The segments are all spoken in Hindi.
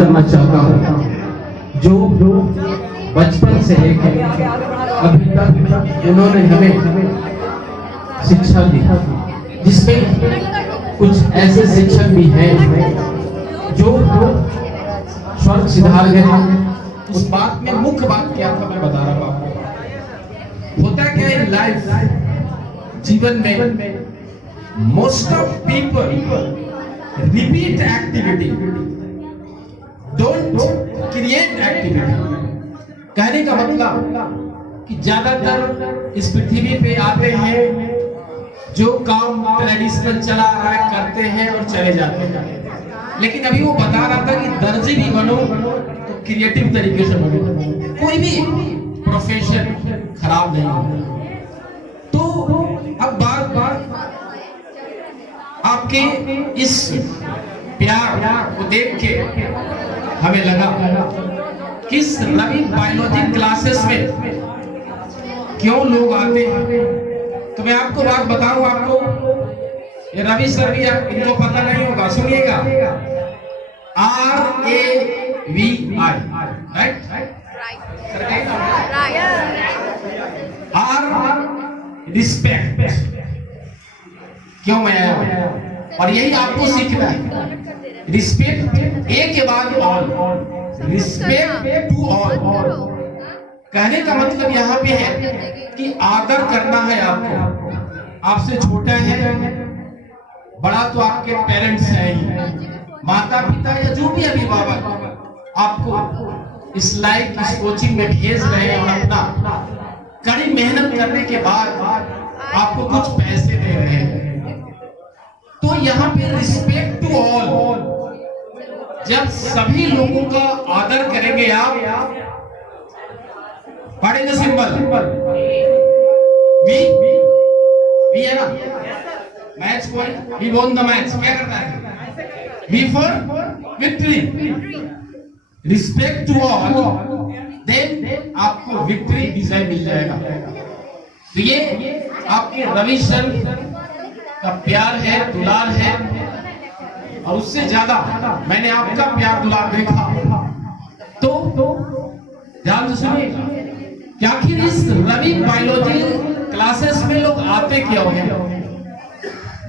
करना चाहता हूँ जो बचपन से लेकर अभी तक उन्होंने हमें शिक्षा दी, जिसमें कुछ ऐसे शिक्षक भी हैं जो स्वर्ग सिधार गए। उस बात में मुख्य बात क्या था मैं बता रहा हूँ आपको। होता क्या है लाइफ जीवन में, most of people repeat activity, don't create activity. कहने का मतलब कि ज्यादातर इस पृथ्वी पे आते हैं, जो काम ट्रेडिशनल चला आ रहा है करते हैं और चले जाते हैं। लेकिन अभी वो बता रहा था कि दर्जी भी बनो तो क्रिएटिव तरीके से बनो, कोई भी प्रोफेशन खराब नहीं है। तो अब बात आपके इस प्यार को देख के हमें लगा कि इस रवि बायोलॉजी क्लासेस में क्यों लोग आते हैं। तो मैं आपको बात बताऊं, आपको ये रवि सर भी इनको पता नहीं होगा, सुनिएगा। RAVI, right? R respect. क्यों मैं आया हूं और यही आपको सीखना है। रिस्पेक्ट ए के बाद ऑल, रिस्पेक्ट टू ऑल। कहने का मतलब यहाँ पे है कि आदर करना है आपको। आपसे छोटा है, बड़ा तो आपके पेरेंट्स हैं ही, माता पिता या जो भी अभिभावक आपको इस लाइक इस कोचिंग में भेज रहे हैं और अपना कड़ी मेहनत करने के बाद आपको कुछ पैसे दे रहे हैं। तो यहाँ पे रिस्पेक्ट टू ऑल, जब सभी लोगों का आदर करेंगे आप, पढ़ेंगे सिंबल वी है ना, match point, we won the match. क्या करता है? V for victory, respect to all, then आपको विक्ट्री विजय मिल जाएगा। तो ये आपके रवि सर का प्यार है, दुलार है, और उससे ज्यादा मैंने आपका प्यार दुलार देखा। तो ध्यान से सुनिएगा कि आखिर इस रवि बायोलॉजी क्लासेस में लोग आते क्यों हैं।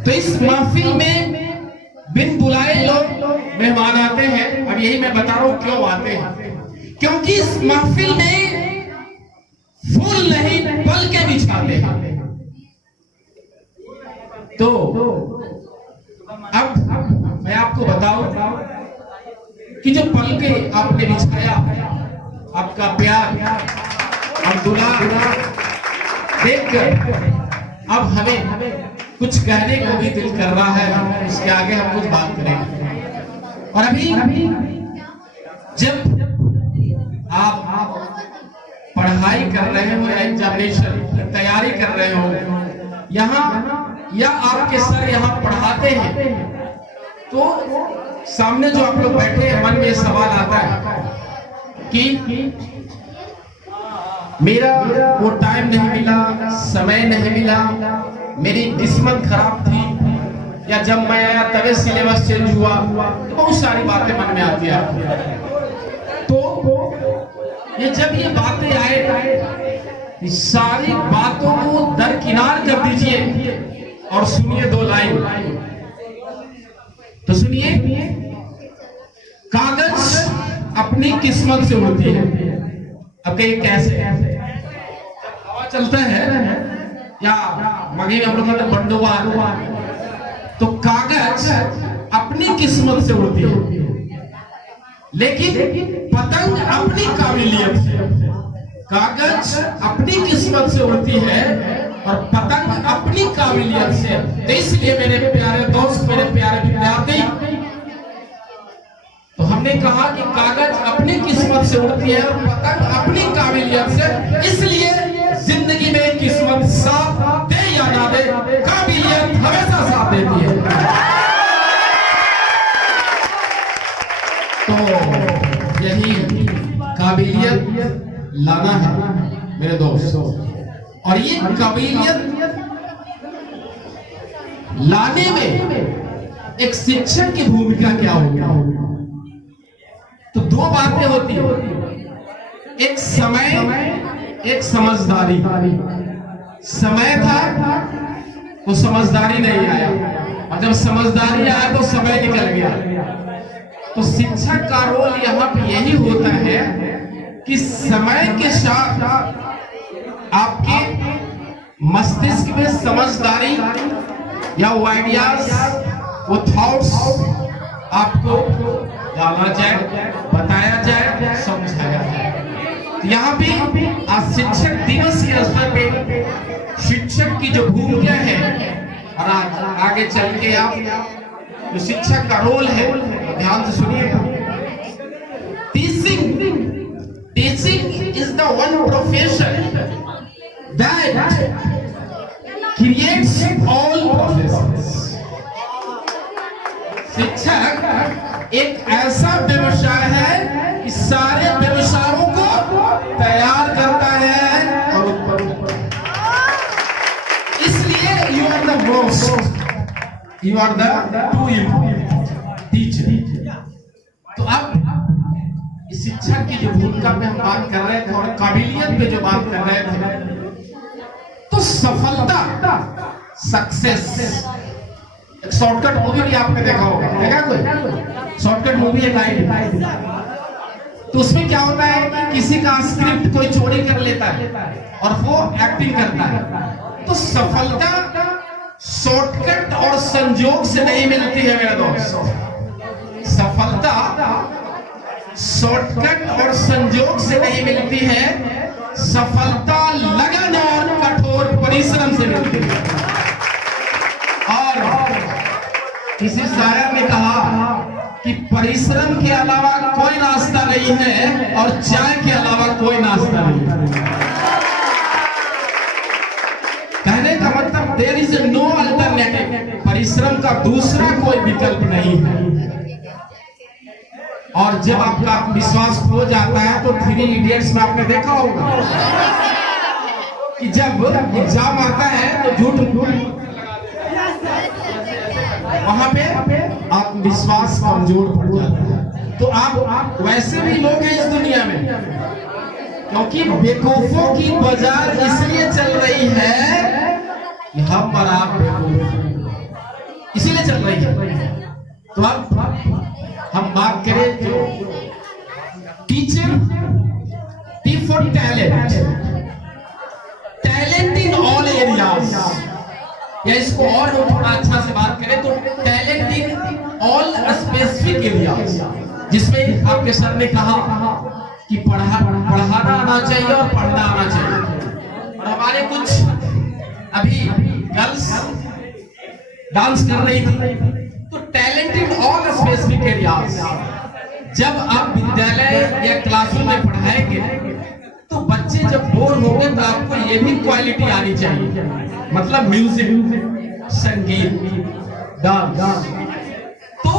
तो इस महफिल में बिन बुलाए लोग मेहमान आते हैं। अब यही मैं बता रहा हूं क्यों आते हैं, क्योंकि इस महफिल में फूल नहीं पल के बिछाते हैं। तो अब मैं आपको बताऊं कि जो पल के आपने बिछाया, आपका प्यार और दुलार देखकर अब हमें कुछ कहने को भी दिल कर रहा है। इसके आगे हम कुछ बात करेंगे। और अभी जब आप पढ़ाई कर रहे हो या एग्जामिनेशन की तैयारी कर रहे हो यहाँ, या आपके सर यहाँ पढ़ाते हैं, तो सामने जो आप लोग बैठे हैं मन में सवाल आता है कि मेरा वो टाइम नहीं मिला, समय नहीं मिला, मेरी किस्मत खराब थी, या जब मैं आया तभी सिलेबस चेंज हुआ। तो बहुत सारी बातें मन में आती है। तो ये जब ये बातें आए, इस सारी बातों को दरकिनार कर दीजिए और सुनिए दो लाइन। तो सुनिए, कागज अपनी किस्मत से होती है। अब कहिए कैसे? हवा चलता है या मगे में हम लोग कहते हैं बंडोवा, तो कागज अपनी किस्मत से होती है, लेकिन पतंग अपनी काबिलियत से। कागज अपनी किस्मत से होती है और पतंग अपनी काबिलियत से। तो इसलिए मेरे प्यारे दोस्त, मेरे प्यारे विद्यार्थी, तो हमने कहा कि कागज अपनी किस्मत से उड़ती है और पतंग अपनी काबिलियत से। इसलिए जिंदगी में किस्मत साथ दे या ना दे, काबिलियत हमेशा साथ देती है। तो यही काबिलियत लाना है मेरे दोस्तों। और ये काबिलियत लाने में एक शिक्षक की भूमिका क्या होगी? तो दो बातें होती है, एक समय, एक समझदारी। समय था तो समझदारी नहीं आया, और जब समझदारी आया तो समय निकल गया। तो शिक्षक का रोल यहाँ पे यही होता है कि समय के साथ आपके मस्तिष्क में समझदारी या वो आइडियाज, वो थॉट्स आपको डाला जाए, बताया जाए, समझाया जाए। यहाँ पे आज शिक्षक दिवस के अवसर पे शिक्षक की जो भूमिका है, और आज आगे चल के आप जो शिक्षक का रोल है ध्यान से सुनिएगा। Teaching is the one profession that creates all professions. शिक्षक एक ऐसा व्यवसाय है कि सारे व्यवसायों को तैयार करता है और उत्पन्न। इसलिए you are the most, you are the true teacher. तो अब इस शिक्षक की जो भूमिका पे हम बात कर रहे थे और काबिलियत पे जो बात कर रहे थे, तो सफलता, सक्सेस, एक शॉर्टकट मूवी भी आपने देखा होगा, देखा कोई शॉर्टकट मूवी है लाइट? तो उसमें क्या होता है कि किसी का स्क्रिप्ट कोई चोरी कर लेता है और वो एक्टिंग करता है। तो सफलता शॉर्टकट और संजोग से नहीं मिलती है मेरे दोस्त। सफलता शॉर्टकट और संजोग से नहीं मिलती है, सफलता लगन और कठोर परिश्रम से मिलती है। और किसी शायर ने कहा कि परिश्रम के अलावा कोई नाश्ता नहीं है और चाय के अलावा कोई नाश्ता नहीं है। कहने का मतलब देयर इज नो अल्टरनेटिव, परिश्रम का दूसरा कोई विकल्प नहीं है। और जब आपका विश्वास खो जाता है तो 3 इडियट्स में आपने देखा होगा कि जब एग्जाम आता है तो झूठ वहां पे आत्मविश्वास कमजोर पड़ जाता है। तो आप वैसे भी लोग हैं इस दुनिया में, क्योंकि बेवकूफों की बाजार इसलिए चल रही है कि हम और आप बेवकूफ, इसीलिए चल रही है। तो अब हम बात करें जो teacher, T for talent, talent in all areas, या इसको और थोड़ा अच्छा से बात करें तो talent in all specific areas, जिसमें आपके सर ने कहा कि पढ़ाना आना चाहिए और पढ़ना आना चाहिए। और हमारे कुछ अभी गर्ल्स डांस कर रही थी, तो talent in all specific areas. जब आप विद्यालय या क्लासरूम में पढ़ाएंगे तो बच्चे जब बोर होंगे तो आपको ये भी क्वालिटी आनी चाहिए, मतलब म्यूजिक, संगीत, डांस। तो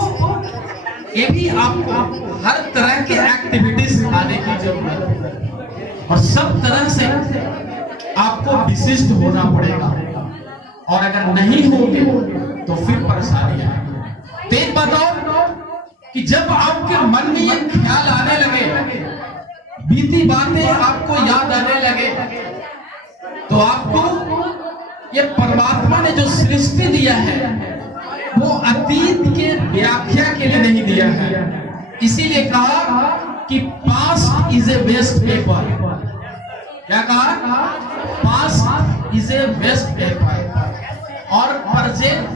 ये भी आपको हर तरह के एक्टिविटीज आने की जरूरत है, और सब तरह से आपको विशिष्ट होना पड़ेगा, और अगर नहीं होंगे तो फिर परेशानी आएगी। तो एक बताओ कि जब आपके मन में ये ख्याल आने लगे, बीती बातें आपको याद आने लगे, तो आपको ये परमात्मा ने जो सृष्टि दिया है वो अतीत के व्याख्या के लिए नहीं दिया है। इसीलिए कहा कि past is a waste paper. क्या कहा? Past is a waste paper और प्रेजेंट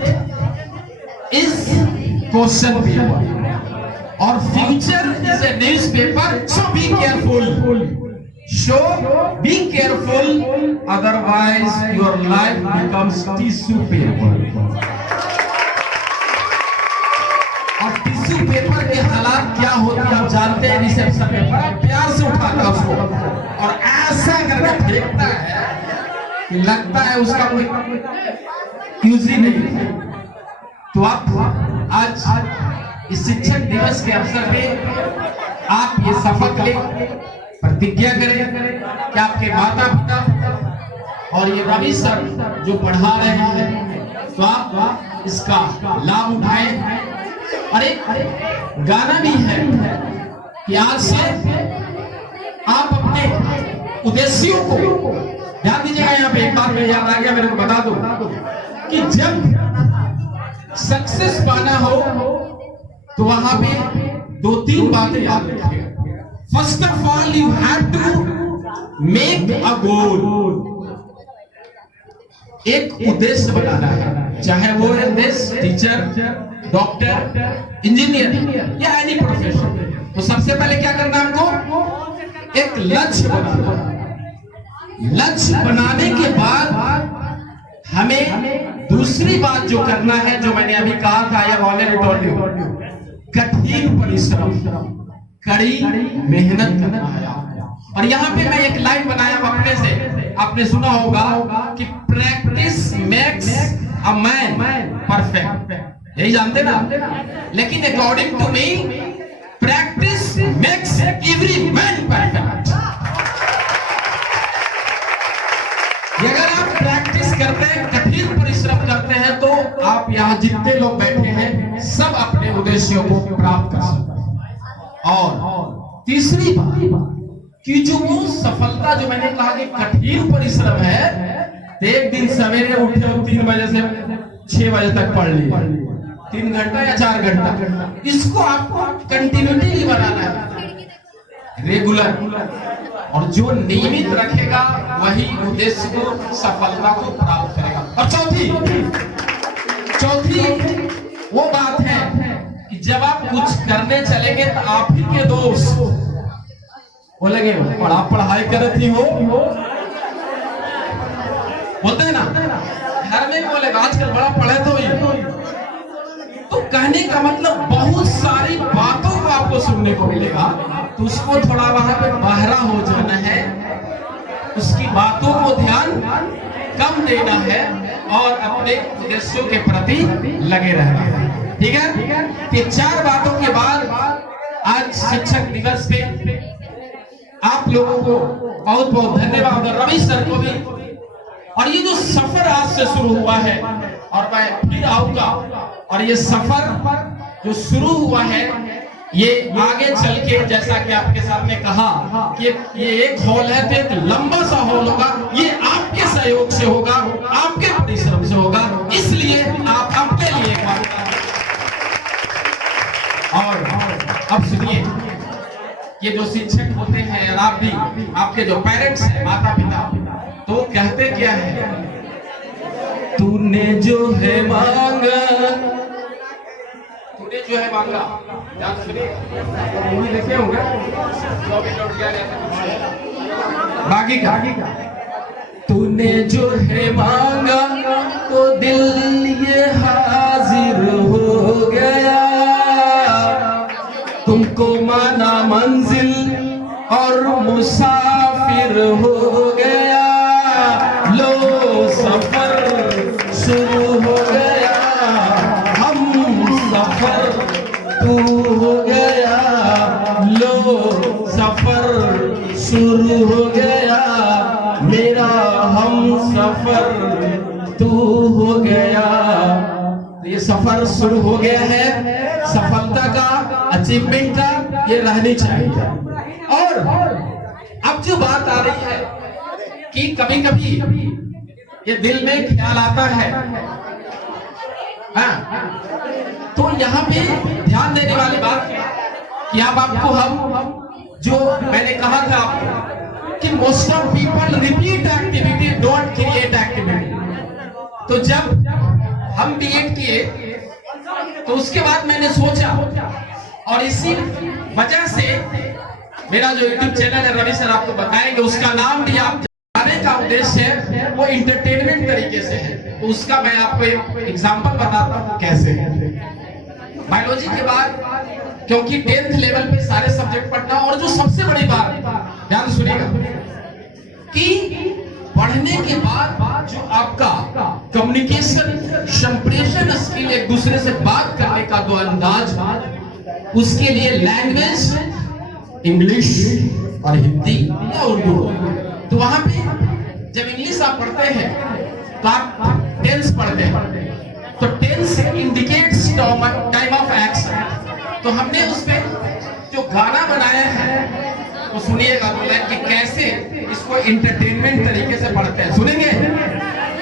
इज क्वेश्चन पेपर और future is a news paper. So be careful, so be careful, otherwise your life becomes tissue paper। और टिश्यू पेपर के हालात क्या होते हैं आप जानते हैं। रिसेप्शन पे बड़ा प्यार से उठाता है उसको और ऐसा करके फेंकता है कि लगता है उसका कोई यूज ही नहीं। तो आप आज इस शिक्षक दिवस के अवसर पे आप ये शपथ लें, प्रतिज्ञा करें कि आपके माता पिता और ये रवि सर जो पढ़ा रहे हैं तो आप इसका लाभ उठाएं। और एक गाना भी है कि आज से आप अपने उद्देश्यों को, ध्यान दीजिएगा, यहाँ पे एक बात मेरे याद आ गया, मेरे को बता दो कि जब सक्सेस पाना हो तो वहां पे 2-3 बातें याद रखिएगा। First of all you have to make a goal, एक उद्देश्य बनाना है, चाहे वो उद्देश्य टीचर, डॉक्टर, इंजीनियर या एनी प्रोफेशन। तो सबसे पहले क्या करना है हमको? एक लक्ष्य बनाना। लक्ष्य बनाने के बाद हमें दूसरी बात जो करना है, जो मैंने अभी कहा था, या ऑलरेडी टोल्ड यू, कठिन परिश्रम, कड़ी मेहनत करना है। और यहाँ पे मैं एक लाइन बनाया अपने से, आपने सुना होगा कि practice makes a man perfect, यही जानते ना? लेकिन according to me practice makes every man perfect. अगर आप प्रैक्टिस करते हैं, कठिन परिश्रम करते हैं, तो आप यहाँ जितने लोग बैठे हैं सब अपने उद्देश्यों को प्राप्त कर सकते हैं। और तीसरी बात कि जो वो सफलता, जो मैंने कहा कि कठिन परिश्रम है, एक दिन सवेरे उठे और 3 बजे से 6 बजे तक पढ़ लिए, 3 घंटा या 4 घंटा, इसको आपको कंटिन्यूटी बनाना है, रेगुलर। और जो नियमित रखेगा वही उद्देश्य को, सफलता को प्राप्त करेगा। और चौथी वो बात है कि जब आप कुछ करने चलेंगे तो आप ही के दोस्त बोलेंगे और आप पढ़ाई करती हो, बोलते हैं ना, घर में भी बोलेगा आजकल बड़ा पढ़े तो कहने का मतलब बहुत सारी बातों को आपको सुनने को मिलेगा। तो उसको थोड़ा वहां पे बहरा हो जाना है, उसकी बातों को ध्यान कम देना है और अपने उद्देश्यों के प्रति लगे रहना है। ठीक है? ये 4 बातों के बाद आज शिक्षक दिवस पे आप लोगों को बहुत बहुत धन्यवाद, और रवि सर को भी। और ये जो सफर आज से शुरू हुआ है, और मैं फिर आऊंगा, और ये सफर जो शुरू हुआ है ये आगे चल के, जैसा कि आपके सामने कहा कि ये एक हॉल है, तो एक लंबा सा हॉल होगा, ये आपके सहयोग से होगा, आपके परिश्रम से होगा, इसलिए आप अपने लिए एक बात। और अब सुनिए, ये जो शिक्षक होते हैं, और आप भी, आपके जो पेरेंट्स हैं, माता पिता, तो कहते क्या है, तूने जो है मांगा, तूने जो है मांगा, देखे होंगे बाकी का, तूने जो है मांगा तो दिल ये हाजिर हो गया, तुमको माना मंजिल और मुसाफिर हो गया, लो सफर शुरू हो गया, हम सफर तू हो गया, लो सफर शुरू हो गया, मेरा हम सफर तू हो गया। ये सफर शुरू हो गया है, सफलता का, अचीवमेंट का ये रहनी चाहिए। और अब जो बात आ रही है कि कभी कभी ये दिल में ख्याल आता है, तो यहाँ पे ध्यान देने वाली बात कि अब आपको हम जो मैंने कहा था आपको कि most of people repeat activity don't create activity. तो जब हम बीएड किए तो उसके बाद मैंने सोचा, और इसी वजह से मेरा जो यूट्यूब चैनल है, रवि सर आपको बताएंगे, उसका नाम भी आप जानने का उद्देश्य है वो इंटरटेनमेंट तरीके से है। तो उसका मैं आपको एक एग्जांपल बताता हूँ कैसे। बायोलॉजी के बाद, क्योंकि 10th लेवल पे सारे सब्जेक्ट पढ़ना, और जो सबसे बड़ी बात ध्यान सुनिएगा कि पढ़ने के बाद जो आपका कम्युनिकेशन, संप्रेषण स्किल, एक दूसरे से बात करने का जो अंदाज, उसके लिए लैंग्वेज इंग्लिश और हिंदी या उर्दू। तो वहां पे जब इंग्लिश आप पढ़ते हैं तो आप टेंस पढ़ते हैं, तो tense indicates time of action. तो हमने उसमें जो गाना बनाया है तो सुनिएगा बोला कि कैसे इसको इंटरटेनमेंट तरीके से पढ़ते हैं। सुनेंगे?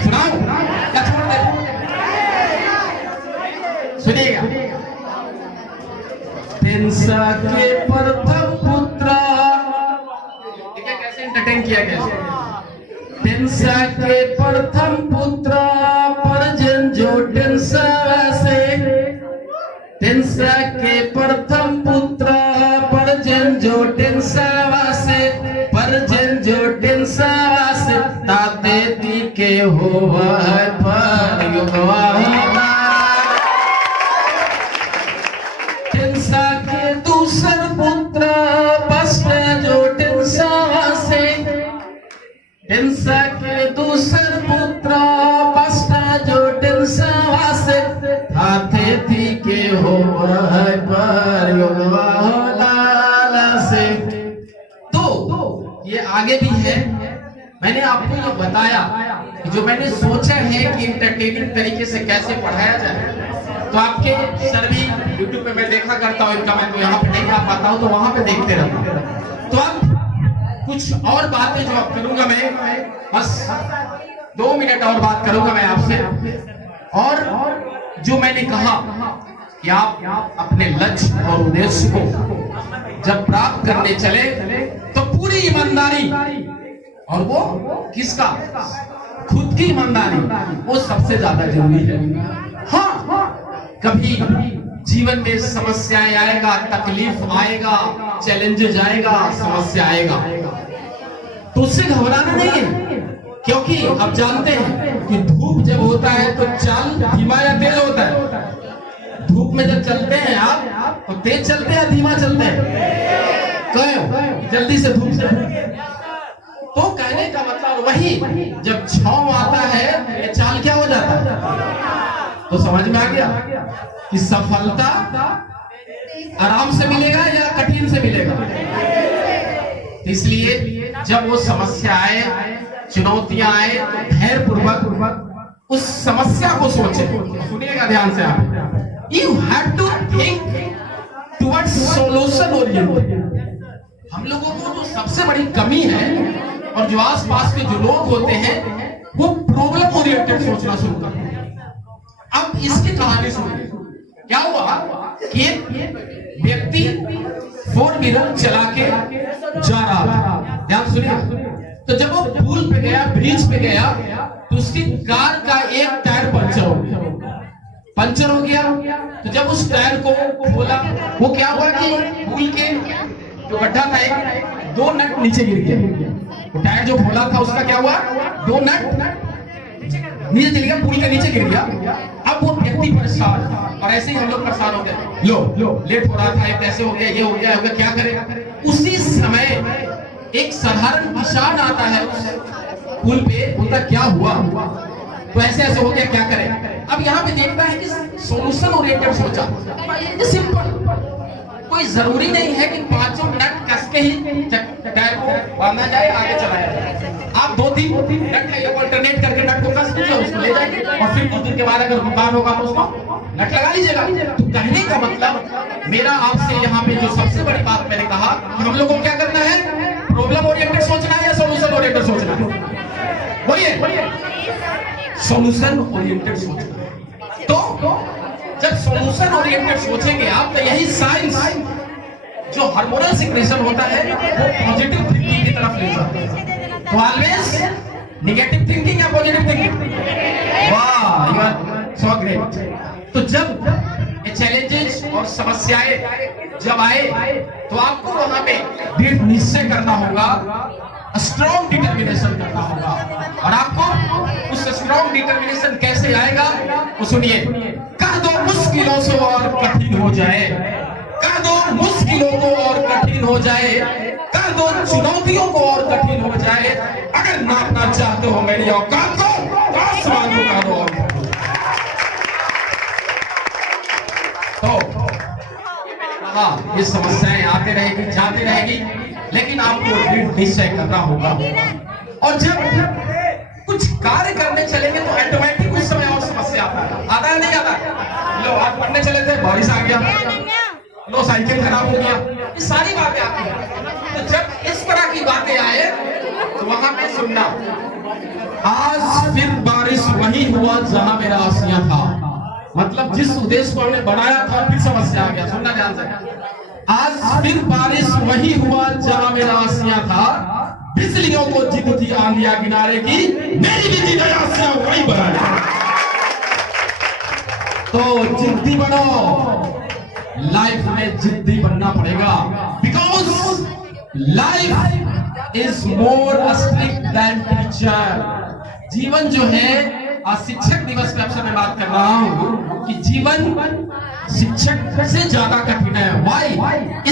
सुनाओ क्या छोड़ दे? सुनिएगा। तेंसा के प्रथम पुत्र, देखिए कैसे इंटरटेन किया गया। तेंसा के प्रथम पुत्र परजन जो टेंसा से, तेंसा के प्रथम पुत्र परजन जो टेंसा से, परजन जो टेंसा से ताते ती के होवा है पर युगवा। टेंसा के दूसर पुत्र पस्ट जो टेंसा से, टेंसा के दूसर पुत्र पस्ट जो टेंसा से ताते ती के होवा है पर युगवा से। तो ये आगे भी है। मैंने आपको ये बताया कि जो मैंने सोचा है कि इंटरटेनिंग तरीके से कैसे पढ़ाया जाए, तो आपके सर भी यूट्यूब पे मैं देखा करता हूँ इनका, मैं तो यहाँ पे नहीं आ पाता हूँ तो वहां पे देखते रहता हूँ। तो अब कुछ और बातें जो अब करूंगा मैं, बस 2 मिनट और बात करूंगा मैं आपसे। और जो मैंने कहा कि आप अपने लक्ष्य और उद्देश्य को जब प्राप्त करने चले तो पूरी ईमानदारी, और वो किसका? खुद की ईमानदारी, वो सबसे ज्यादा जरूरी है। हाँ, कभी जीवन में समस्याएं आएगा, तकलीफ आएगा, चैलेंजेस आएगा, समस्या आएगा, तो उससे घबराना नहीं है। क्योंकि आप जानते हैं कि धूप जब होता है तो चाल धीमा या तेज होता है। धूप में जब चलते हैं आप तो तेज चलते हैं, धीमा चलते हैं? क्यों? जल्दी से धूप से। तो कहने का मतलब वही, जब छांव आता है ये चाल क्या हो जाता है? तो समझ में आ गया कि सफलता आराम से मिलेगा या कठिन से मिलेगा। इसलिए जब वो समस्या आए, चुनौतियां आए, तो धैर्य पूर्वक उस समस्या को सोचे। सुनिएगा ध्यान से आप। You have to think towards solution oriented। हम लोगों को जो सबसे बड़ी कमी है और जो आसपास के जो लोग होते हैं वो प्रॉब्लम ओरिएंटेड सोचना शुरू करते हैं। अब इसकी कहानी सुनिए। क्या हुआ कि एक व्यक्ति 4 व्हीलर चला के जा रहा था, ध्यान सुनिए। तो जब वो पुल पे गया, ब्रिज पे गया, तो उसकी कार का एक टायर पंचर हो गया। तो जब उस टायर को खोला, वो क्या हुआ कि पुल के जो गड्ढा था एक 2 नट नीचे गिर गया। वो टायर जो खोला था उसका क्या हुआ, 2 नट नीचे चल गया, पुल के नीचे गिर गया। अब वो व्यक्ति परेशान, और ऐसे ही हम लोग परेशान हो गए। लो लेट हो रहा था, कैसे हो गया, ये हो गया, क्या करें। उसी समय एक साधारण किसान आता है उस पुल पे, बोलता क्या हुआ, तो ऐसे ऐसे हो गया, क्या करें। अब यहाँ पे देखता है कि सोल्यूशन ओरिएंटेड सोचा। सिंपल, कोई जरूरी नहीं है कि 5 नट कस के ही टायर को बांधा जाए, आगे चलाया जाए। आप 2-3 नट अल्टरनेट करके नट को कस दीजिए, उसको ले जाइए, और फिर कुछ दिन के बाद अगर दुकान होगा तो उसको नट लगा लीजिएगा। तो कहने का मतलब मेरा आपसे यहाँ पे जो सबसे बड़ी बात मैंने कहा कि हम लोग को क्या करना है, प्रॉब्लम ओरिएंटेड सोचना है या सोल्यूशन ओरिएंटेड सोचना है? बोलिए, सोल्यूशन ओरिएंटेड सोचना। तो जब सोल्यूशन ओरिएंटेड सोचेंगे आप, तो यही साइंस जो हार्मोनल सिक्रेशन होता है वो पॉजिटिव थिंकिंग की तरफ ले जाता है। तो ऑलवेज नेगेटिव थिंकिंग या पॉजिटिव थिंकिंग? वाह, यू आर सो ग्रेट। तो जब चैलेंजेस और समस्याएं जब आए तो आपको वहां पे दृढ़ निश्चय करना होगा, स्ट्रॉन्ग डिटर्मिनेशन करना होगा। और आपको उस स्ट्रॉन्ग डिटर्मिनेशन कैसे आएगा वो सुनिए। कह दो मुश्किलों से और कठिन हो जाए, कह दो मुश्किलों को और कठिन हो जाए, कह दो चुनौतियों को और कठिन हो जाए। अगर नापना चाहते हो मेरी औकात को, तो आसमान को कह दो। तो हाँ, ये समस्याएं आते रहेगी, जाते रहेगी, लेकिन आपको दृढ़ निश्चय करना होगा। और जब कुछ कार्य करने चलेंगे तो ऑटोमेटिक उस समय और समस्या आता है नहीं आता? लो, आज पढ़ने चले थे, बारिश आ गया, लो साइकिल खराब हो गया, ये सारी बातें आती हैं। तो जब इस तरह की बातें आए तो वहां पे सुनना, आज फिर बारिश वही हुआ जहां मेरा आसिया था। मतलब जिस उद्देश्य को हमने बनाया था फिर समस्या आ गया। सुनना ध्यान से, आज फिर बारिश वही हुआ जहां मेरा आसिया था, बिजलियों को जिद थी आंधिया किनारे की, मेरी भी जिद आसिया वही बना। तो जिद्दी बनो, लाइफ में जिद्दी बनना पड़ेगा, because life is more strict than teacher. जीवन जो है, आज शिक्षक दिवस के अवसर में बात कर रहा हूं कि जीवन शिक्षक से ज्यादा कठिन है। वाई?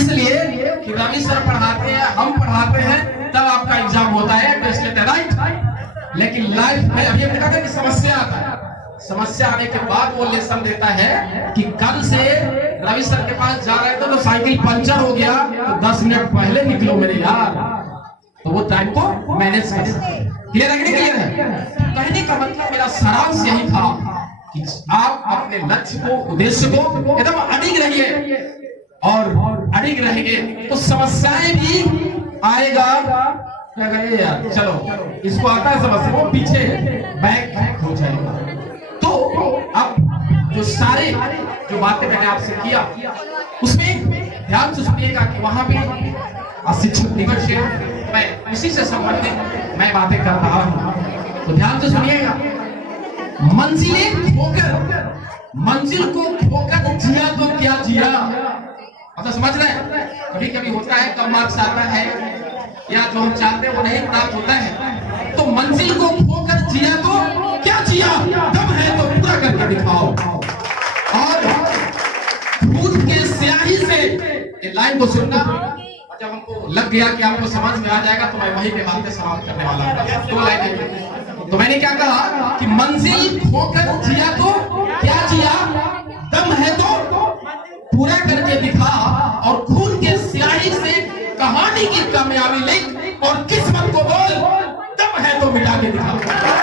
इसलिए कि रवि सर पढ़ाते हैं, हम पढ़ाते हैं, तब आपका एग्जाम होता है, टेस्ट लेते हैं, राइट? लेकिन लाइफ में अभी हमने कहा था कि समस्या आता है, समस्या आने के बाद वो लेसन देता है कि कल से रवि सर के पास जा रहे थे तो साइकिल पंचर हो गया, तो 10 मिनट पहले निकलो मेरे यार, तो वो टाइम को मैनेज कर। क्लियर है कि नहीं क्लियर है? कहने का मतलब मेरा सारांश यही था कि आप अपने लक्ष्य को, उद्देश्य को एकदम अडिग रहिए, और अडिग रहेंगे तो समस्याएं भी आएगा। क्या कहे यार, चलो इसको आता है समस्या, वो पीछे बैक हो जाएगा। तो अब जो सारे जो बातें मैंने आपसे किया उसमें ध्यान से सुनिएगा कि वहां पे शिक्षक दिवस मैं उसी से संबंधित मैं बातें कर रहा हूं, तो ध्यान से सुनिएगा। मंजिलें खोकर, मंजिल को खोकर जिया तो क्या जिया, मतलब समझ रहे हैं? कभी कभी होता है कम मार्क्स आता है या जो हम चाहते हैं वो नहीं प्राप्त होता है, तो मंजिल को खोकर जिया तो क्या जिया, दम है तो पूरा करके दिखाओ। और खुद के स्याही से ये लाइन को सुनना, जब हमको लग गया कि आपको समझ में आ जाएगा तो मैं वहीं पे बातें समाप्त करने वाला हूं। तो लाइन, तो मैंने क्या कहा कि मंजिल खोकर जिया तो क्या जिया, दम है तो पूरा करके दिखा, और खून के स्याही से कहानी की कामयाबी लिख, और किस्मत को बोल, दम है तो मिटा के दिखा।